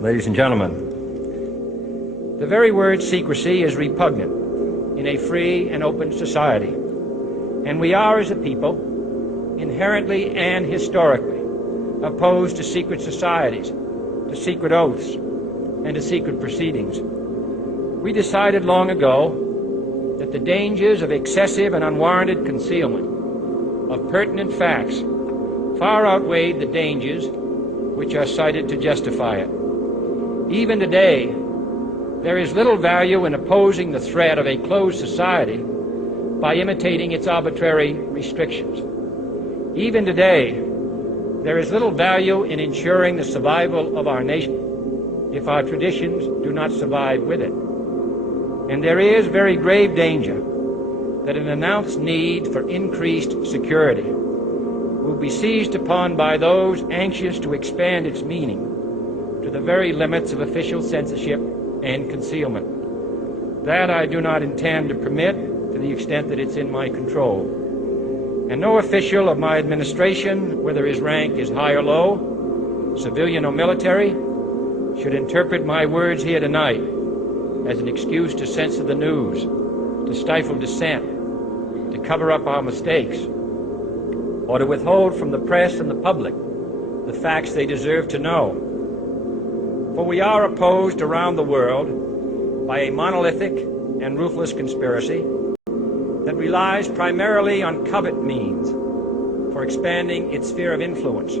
Ladies and gentlemen, the very word secrecy is repugnant in a free and open society, and we are, as a people, inherently and historically opposed to secret societies, to secret oaths, and to secret proceedings. We decided long ago that the dangers of excessive and unwarranted concealment of pertinent facts far outweighed the dangers which are cited to justify it. Even today, there is little value in opposing the threat of a closed society by imitating its arbitrary restrictions. Even today, there is little value in ensuring the survival of our nation if our traditions do not survive with it. And there is very grave danger that an announced need for increased security will be seized upon by those anxious to expand its meaning to the very limits of official censorship and concealment. That I do not intend to permit to the extent that it's in my control. And no official of my administration, whether his rank is high or low, civilian or military, should interpret my words here tonight as an excuse to censor the news, to stifle dissent, to cover up our mistakes, or to withhold from the press and the public the facts they deserve to know. For we are opposed around the world by a monolithic and ruthless conspiracy that relies primarily on covert means for expanding its sphere of influence,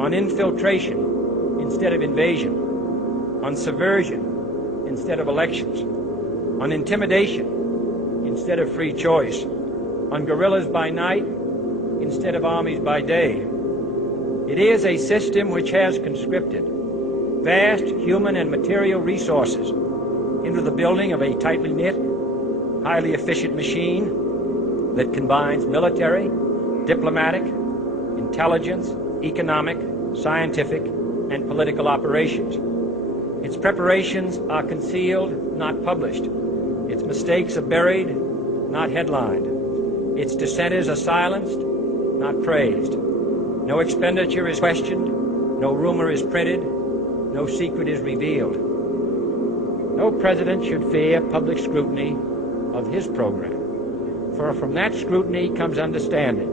on infiltration instead of invasion, on subversion instead of elections, on intimidation instead of free choice, on guerrillas by night instead of armies by day. It is a system which has conscripted vast human and material resources into the building of a tightly knit, highly efficient machine that combines military, diplomatic, intelligence, economic, scientific, and political operations. Its preparations are concealed, not published. Its mistakes are buried, not headlined. Its dissenters are silenced, not praised. No expenditure is questioned, no rumor is printed, no secret is revealed. No president should fear public scrutiny of his program, for from that scrutiny comes understanding,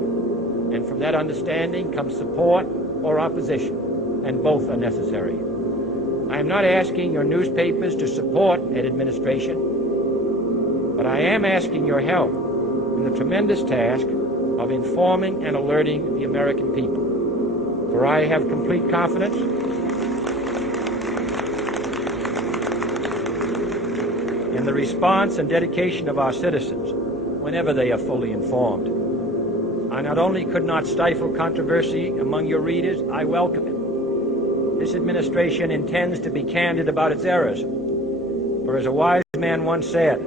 and from that understanding comes support or opposition, and both are necessary. I am not asking your newspapers to support an administration, but I am asking your help in the tremendous task of informing and alerting the American people. For I have complete confidence in the response and dedication of our citizens whenever they are fully informed. I not only could not stifle controversy among your readers, I welcome it. This administration intends to be candid about its errors. For as a wise man once said,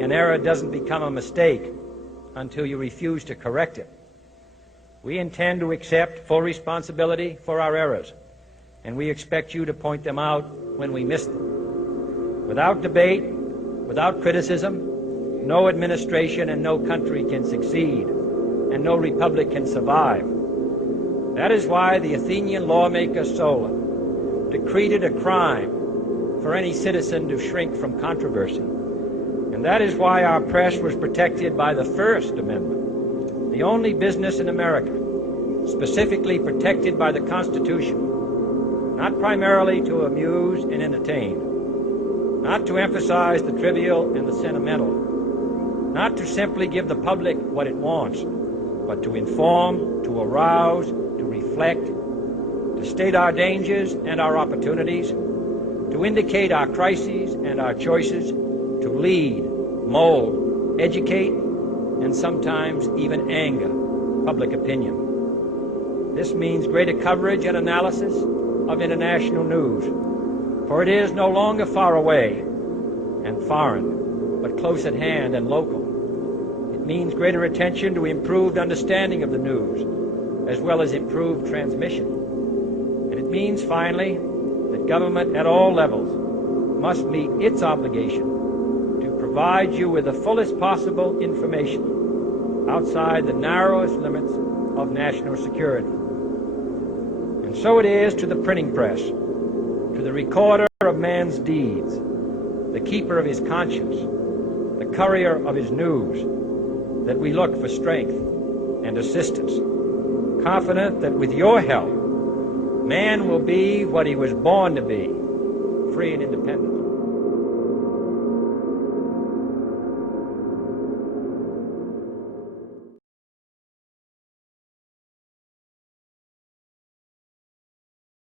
an error doesn't become a mistake until you refuse to correct it. We intend to accept full responsibility for our errors, and we expect you to point them out when we miss them. Without debate, without criticism, no administration and no country can succeed, and no republic can survive. That is why the Athenian lawmaker Solon decreed it a crime for any citizen to shrink from controversy. And that is why our press was protected by the First Amendment, the only business in America specifically protected by the Constitution, not primarily to amuse and entertain, not to emphasize the trivial and the sentimental, not to simply give the public what it wants, but to inform, to arouse, to reflect, to state our dangers and our opportunities, to indicate our crises and our choices, to lead, mold, educate, and sometimes even anger public opinion. This means greater coverage and analysis of international news, for it is no longer far away and foreign, but close at hand and local. It means greater attention to improved understanding of the news, as well as improved transmission. And it means, finally, that government at all levels must meet its obligation to provide you with the fullest possible information outside the narrowest limits of national security. And so it is to the printing press, to the recorder of man's deeds, the keeper of his conscience, the courier of his news, that we look for strength and assistance, confident that with your help, man will be what he was born to be, free and independent.